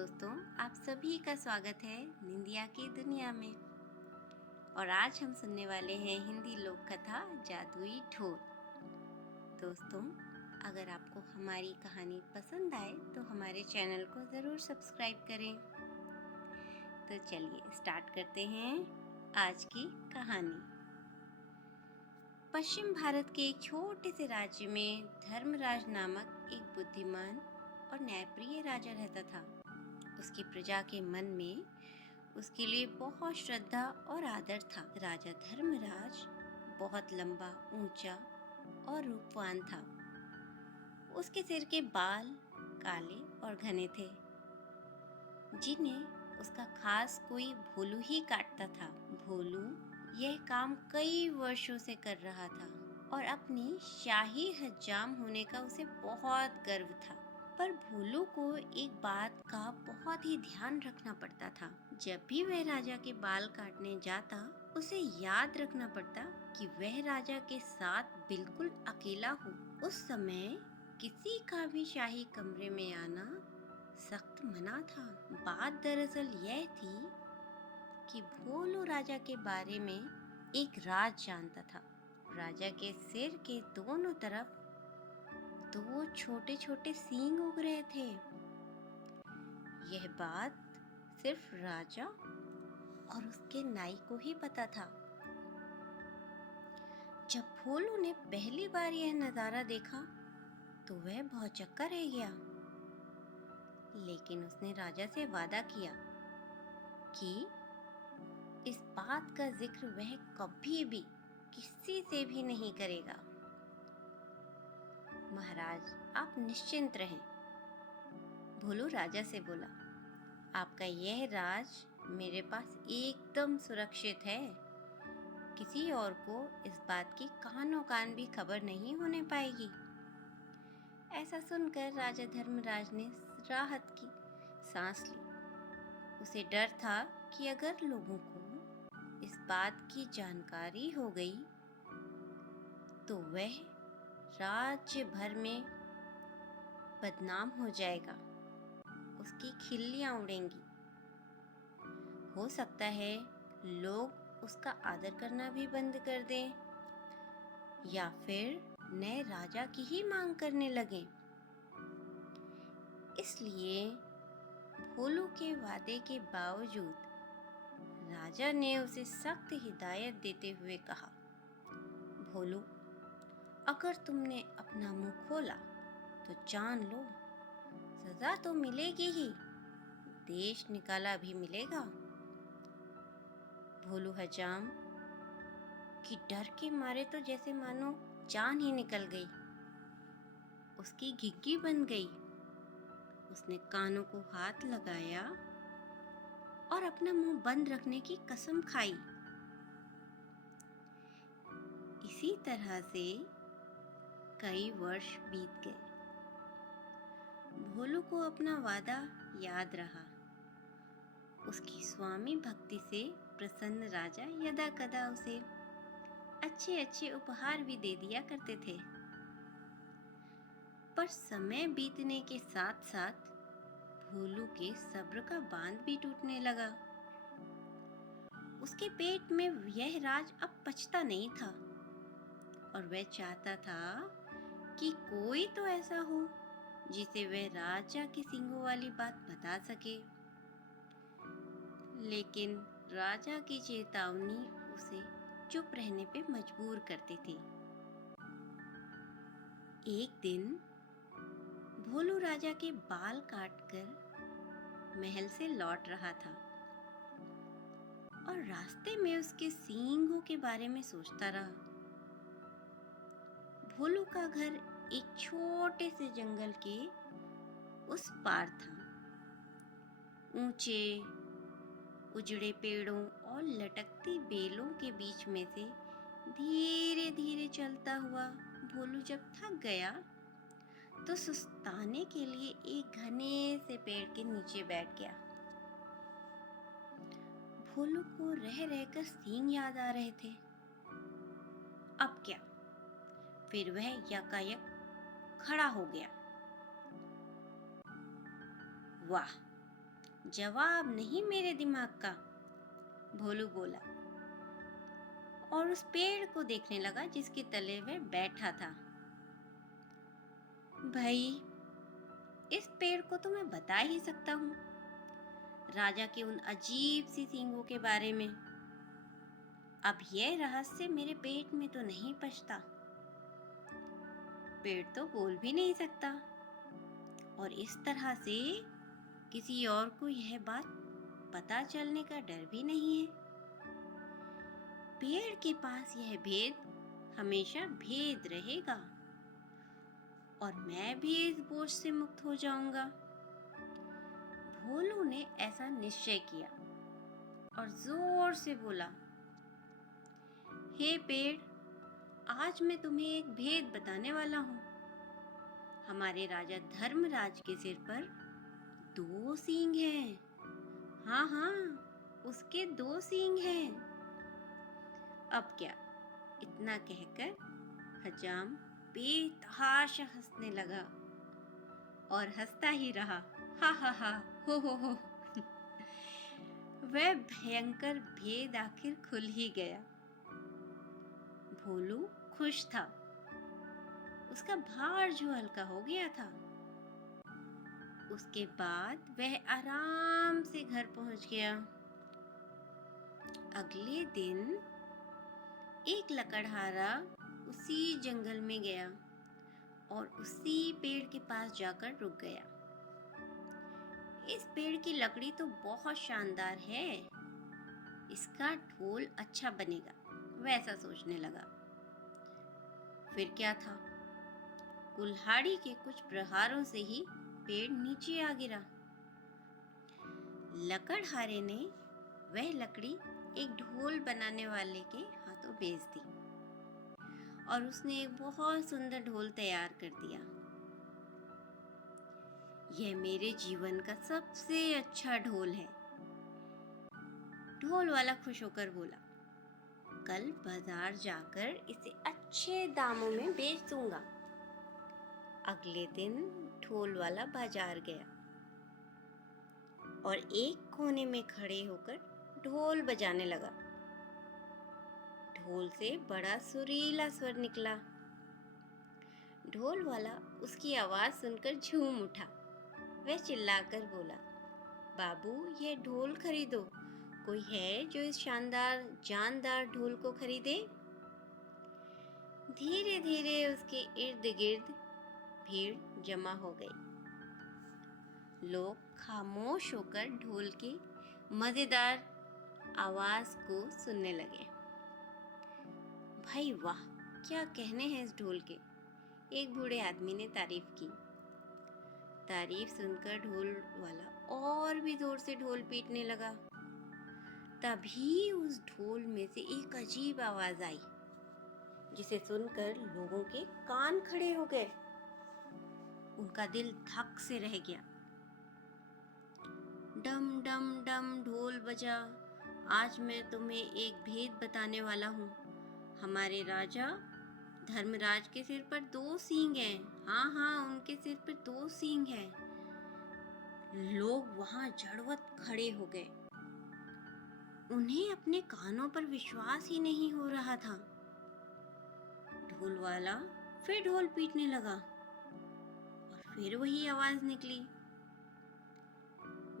दोस्तों, आप सभी का स्वागत है निंदिया की दुनिया में। और आज हम सुनने वाले हैं हिंदी लोक कथा जादुई ढोल। दोस्तों, अगर आपको हमारी कहानी पसंद आए तो हमारे चैनल को ज़रूर सब्सक्राइब करें। तो चलिए स्टार्ट करते हैं आज की कहानी। पश्चिम भारत के एक छोटे से राज्य में धर्मराज नामक एक बुद्धिमान और न्यायप्रिय राजा रहता था। उसकी प्रजा के मन में उसके लिए बहुत श्रद्धा और आदर था। राजा धर्मराज बहुत लंबा, ऊंचा और रूपवान था। उसके सिर के बाल काले और घने थे, जिन्हें उसका खास कोई भोलू ही काटता था। भोलू यह काम कई वर्षों से कर रहा था और अपनी शाही हज्जाम होने का उसे बहुत गर्व था। पर भोलू को एक बात का बहुत ही ध्यान रखना पड़ता था। जब भी वह राजा के बाल काटने जाता, उसे याद रखना पड़ता कि वह राजा के साथ बिल्कुल अकेला हो। उस समय किसी का भी शाही कमरे में आना सख्त मना था। बात दरअसल यह थी कि भोलू राजा के बारे में एक राज जानता था। राजा के सिर के दोनों तरफ दो छोटे छोटे सींग उग रहे थे। यह बात सिर्फ राजा और उसके नाई को ही पता था। जब भोलू ने पहली बार यह नजारा देखा तो वह भौंचक्का रह गया। लेकिन उसने राजा से वादा किया कि इस बात का जिक्र वह कभी भी किसी से भी नहीं करेगा। महाराज, आप निश्चिंत रहें, भोलू राजा से बोला। आपका यह राज मेरे पास एकदम सुरक्षित है। किसी और को इस बात की कानो कान भी खबर नहीं होने पाएगी। ऐसा सुनकर राजा धर्मराज ने राहत की सांस ली। उसे डर था कि अगर लोगों को इस बात की जानकारी हो गई तो वह राज्य भर में बदनाम हो जाएगा। उसकी खिल्लियां उड़ेंगी। हो सकता है लोग उसका आदर करना भी बंद कर दें या फिर नए राजा की ही मांग करने लगें। इसलिए भोलू के वादे के बावजूद राजा ने उसे सख्त हिदायत देते हुए कहा, भोलू, अगर तुमने अपना मुंह खोला तो जान लो, सजा तो मिलेगी ही, देश निकाला भी मिलेगा। भोलू हजाम की डर के मारे तो जैसे मानो जान ही निकल गई। उसकी घिघी बन गई। उसने कानों को हाथ लगाया और अपना मुंह बंद रखने की कसम खाई। इसी तरह से कई वर्ष बीत गए। भोलू को अपना वादा याद रहा। उसकी स्वामी भक्ति से प्रसन्न राजा यदा कदा उसे अच्छे अच्छे उपहार भी दे दिया करते थे। पर समय बीतने के साथ साथ भोलू के सब्र का बांध भी टूटने लगा। उसके पेट में यह राज अब पचता नहीं था और वह चाहता था कि कोई तो ऐसा हो जिसे वह राजा के सींगों वाली बात बता सके। लेकिन राजा की चेतावनी उसे चुप रहने पे मजबूर करती थी। एक दिन भोलू राजा के बाल काटकर महल से लौट रहा था और रास्ते में उसके सींगों के बारे में सोचता रहा। भोलू का घर एक छोटे से जंगल के उस पार था। ऊंचे उजड़े पेड़ों और लटकती बेलों के बीच में से धीरे धीरे चलता हुआ भोलू जब थक गया तो सुस्ताने के लिए एक घने से पेड़ के नीचे बैठ गया। भोलू को रह रहकर सींग याद आ रहे थे। अब क्या? फिर वह यकायक खड़ा हो गया। वाह, जवाब नहीं मेरे दिमाग का, भोलू बोला और उस पेड़ को देखने लगा जिसके तले वह बैठा था। भाई, इस पेड़ को तो मैं बता ही सकता हूँ, राजा के उन अजीब सी सींगों के बारे में। अब यह रहस्य मेरे पेट में तो नहीं पचता। पेड़ तो बोल भी नहीं सकता और इस तरह से किसी और को यह बात पता चलने का डर भी नहीं है। पेड़ के पास यह भेद हमेशा भेद रहेगा और मैं भी इस बोझ से मुक्त हो जाऊंगा। भोलू ने ऐसा निश्चय किया और जोर से बोला, हे पेड़, आज मैं तुम्हें एक भेद बताने वाला हूँ। हमारे राजा धर्मराज के सिर पर 2 सींग हैं। हाँ हाँ, उसके 2 सींग हैं। अब क्या? इतना कहकर हजाम बेतहाशा हंसने लगा और हंसता ही रहा। हा हा हा, हो। वह भयंकर भेद आखिर खुल ही गया। भोलू खुश था, उसका भार जो हल्का हो गया था। उसके बाद वह आराम से घर पहुंच गया। अगले दिन एक लकड़हारा उसी जंगल में गया और उसी पेड़ के पास जाकर रुक गया। इस पेड़ की लकड़ी तो बहुत शानदार है, इसका ढोल अच्छा बनेगा, वैसा सोचने लगा। फिर क्या था, कुल्हाड़ी के कुछ प्रहारों से ही पेड़ नीचे आ गिरा। लकड़हारे ने वह लकड़ी एक ढोल बनाने वाले के हाथों बेच दी और उसने एक बहुत सुंदर ढोल तैयार कर दिया। यह मेरे जीवन का सबसे अच्छा ढोल है, ढोल वाला खुश होकर बोला। कल बाजार जाकर इसे अच्छे दामों में बेच दूंगा। अगले दिन ढोल वाला बाजार गया और एक कोने में खड़े होकर ढोल बजाने लगा। ढोल से बड़ा सुरीला स्वर निकला। ढोल वाला उसकी आवाज सुनकर झूम उठा। वह चिल्लाकर बोला, बाबू, यह ढोल खरीदो। कोई है जो इस शानदार जानदार ढोल को खरीदे? धीरे धीरे उसके इर्द गिर्द भीड़ जमा हो गई। लोग खामोश होकर ढोल की मजेदार आवाज को सुनने लगे। भाई वाह, क्या कहने हैं इस ढोल के, एक बूढ़े आदमी ने तारीफ की। तारीफ सुनकर ढोल वाला और भी जोर से ढोल पीटने लगा। तभी उस ढोल में से एक अजीब आवाज आई, जिसे सुनकर लोगों के कान खड़े हो गए। उनका दिल धक से रह गया। डम डम डम ढोल बजा, आज मैं तुम्हें एक भेद बताने वाला हूँ। हमारे राजा धर्मराज के सिर पर 2 सींग हैं। हाँ हाँ, उनके सिर पर 2 सींग हैं। लोग वहां जड़वत खड़े हो गए। उन्हें अपने कानों पर विश्वास ही नहीं हो रहा था। ढोल वाला फिर ढोल पीटने लगा और फिर वही आवाज निकली।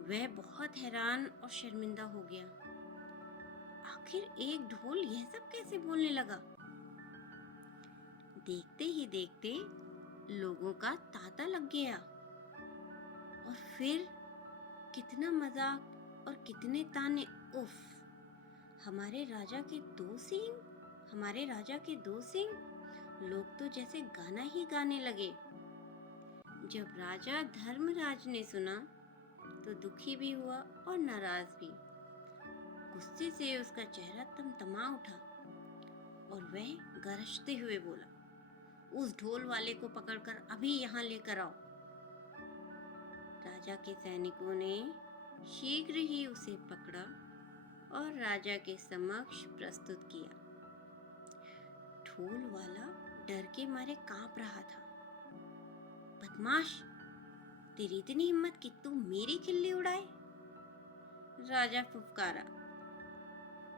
वह बहुत हैरान और शर्मिंदा हो गया। आखिर एक ढोल यह सब कैसे बोलने लगा? देखते ही देखते लोगों का तांता लग गया और फिर कितना मजाक और कितने ताने। उफ, हमारे राजा के 2 सींग, हमारे राजा के 2 सींग। लोग तो जैसे गाना ही गाने लगे। जब राजा धर्मराज ने सुना तो दुखी भी हुआ और नाराज भी। गुस्से से उसका चेहरा तमतमा उठा और वह गरजते हुए बोला, उस ढोल वाले को पकड़कर अभी यहाँ लेकर आओ। राजा के सैनिकों ने शीघ्र ही उसे पकड़ा और राजा के समक्ष प्रस्तुत किया। ढोल वाला डर के मारे कांप रहा था। बदमाश, तेरी इतनी हिम्मत कि तू मेरी खिल्ली उड़ाए? राजा फुफकारा।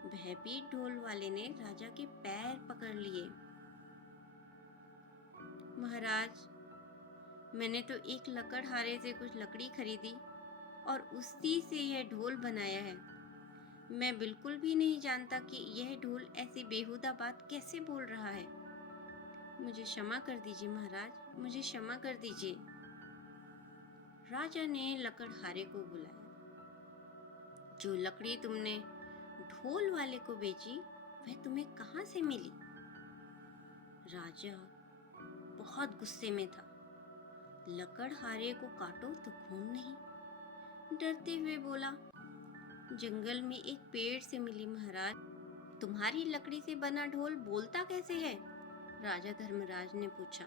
भयभीत ढोल वाले ने राजा के पैर पकड़ लिए। महाराज, मैंने तो एक लकड़हारे से कुछ लकड़ी खरीदी और उसी से यह ढोल बनाया है। मैं बिल्कुल भी नहीं जानता कि यह ढोल ऐसी बेहुदा बात कैसे बोल रहा है। मुझे क्षमा कर दीजिए महाराज, मुझे क्षमा कर दीजिए। राजा ने लकड़हारे को बुलाया। जो लकड़ी तुमने ढोल वाले को बेची, वह तुम्हें कहाँ से मिली? राजा बहुत गुस्से में था। लकड़हारे को काटो तो खून नहीं। डरते हुए बोला, जंगल में एक पेड़ से मिली महाराज। तुम्हारी लकड़ी से बना ढोल बोलता कैसे है? राजा धर्मराज ने पूछा।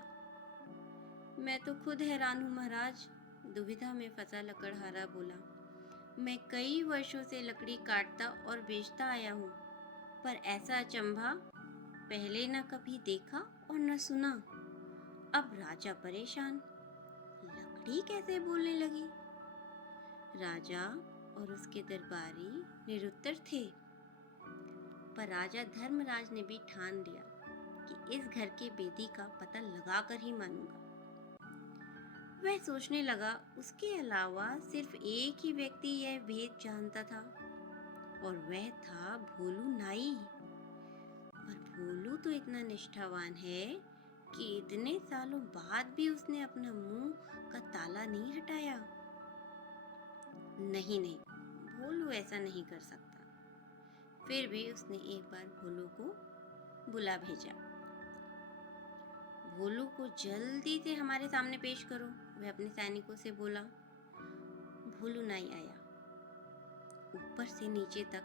मैं तो खुद हैरान हूँ महाराज, दुविधा में फंसा लकड़हारा बोला। मैं कई वर्षों से लकड़ी काटता और बेचता आया हूँ, पर ऐसा अचंभा पहले न कभी देखा और न सुना। अब राजा परेशान, लकड़ी कैसे बोलने लगी? राजा और उसके दरबारी निरुत्तर थे, पर राजा धर्मराज ने भी ठान लिया कि इस घर के बेदी का पता लगाकर ही मानूंगा। वह सोचने लगा, उसके अलावा सिर्फ एक ही व्यक्ति यह भेद जानता था और वह था भोलू नाई। पर भोलू तो इतना निष्ठावान है कि इतने सालों बाद भी उसने अपना मुंह का ताला नहीं हटाया। नहीं, भोलू ऐसा नहीं कर सकता। फिर भी उसने एक बार भोलू को बुला भेजा। भोलू को जल्दी से हमारे सामने पेश करो, वह अपने सैनिकों से बोला। भोलू नाई आया, ऊपर से नीचे तक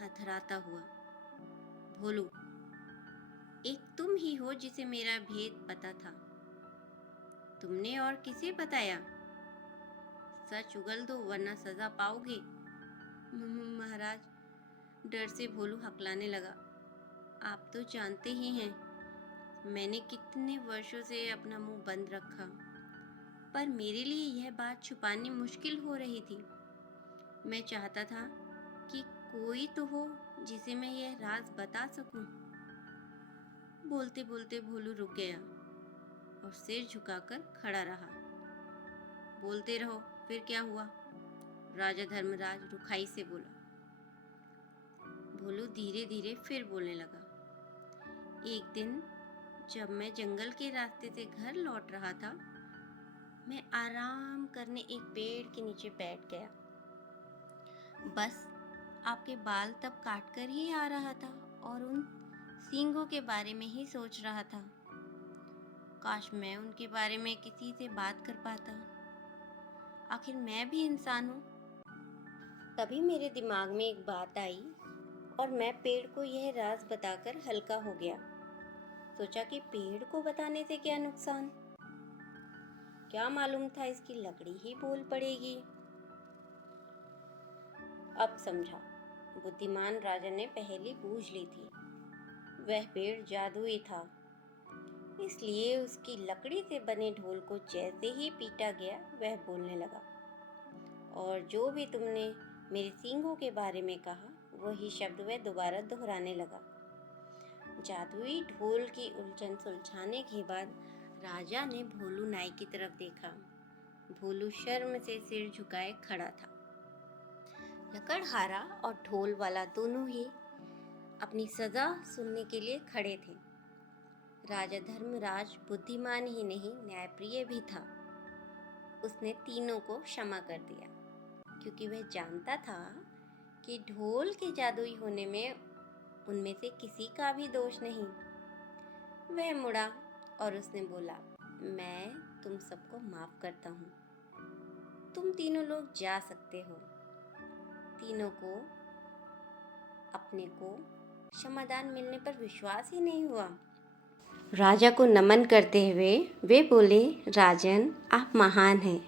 थरथराता हुआ। भोलू, एक तुम ही हो जिसे मेरा भेद पता था। तुमने और किसे बताया? सच उगल दो वरना सजा पाओगे। महाराज, डर से भोलू हकलाने लगा। आप तो जानते ही हैं, मैंने कितने वर्षों से अपना मुंह बंद रखा, पर मेरे लिए यह बात छुपानी मुश्किल हो रही थी। मैं चाहता था कि कोई तो हो जिसे मैं यह राज बता सकूं। बोलते बोलते भोलू रुक गया और सिर झुकाकर खड़ा रहा। बोलते रहो, फिर क्या हुआ? राजा धर्मराज रुखाई से बोला। भोलू धीरे धीरे फिर बोलने लगा। एक दिन जब मैं जंगल के रास्ते से घर लौट रहा था, मैं आराम करने एक पेड़ के नीचे बैठ गया। बस आपके बाल तब काट कर ही आ रहा था और उन सींगों के बारे में ही सोच रहा था। काश मैं उनके बारे में किसी से बात कर पाता। आखिर मैं भी इंसान हूँ। तभी मेरे दिमाग में एक बात आई और मैं पेड़ को यह राज बताकर हल्का हो गया। सोचा कि पेड़ को बताने से क्या नुकसान? क्या मालूम था इसकी लकड़ी ही बोल पड़ेगी। अब समझा, बुद्धिमान राजा ने पहेली बूझ ली थी। वह पेड़ जादुई था, इसलिए उसकी लकड़ी से बने ढोल को जैसे ही पीटा गया वह बोलने लगा। और जो भी तुमने मेरे सींगों के बारे में कहा, वही शब्द वह दोबारा दोहराने लगा। जादुई ढोल की उलझन सुलझाने के बाद राजा ने भोलू नाई की तरफ देखा। भोलू शर्म से सिर झुकाए खड़ा था। लकड़हारा और ढोल वाला दोनों ही अपनी सजा सुनने के लिए खड़े थे। राजा धर्मराज बुद्धिमान ही नहीं, न्यायप्रिय भी था। उसने तीनों को क्षमा कर दिया, क्योंकि वह जानता था कि ढोल के जादुई होने में उनमें से किसी का भी दोष नहीं। वह मुड़ा और उसने बोला, मैं तुम सबको माफ करता हूँ। तुम तीनों लोग जा सकते हो। तीनों को अपने को क्षमादान मिलने पर विश्वास ही नहीं हुआ। राजा को नमन करते हुए वे बोले, राजन, आप महान हैं।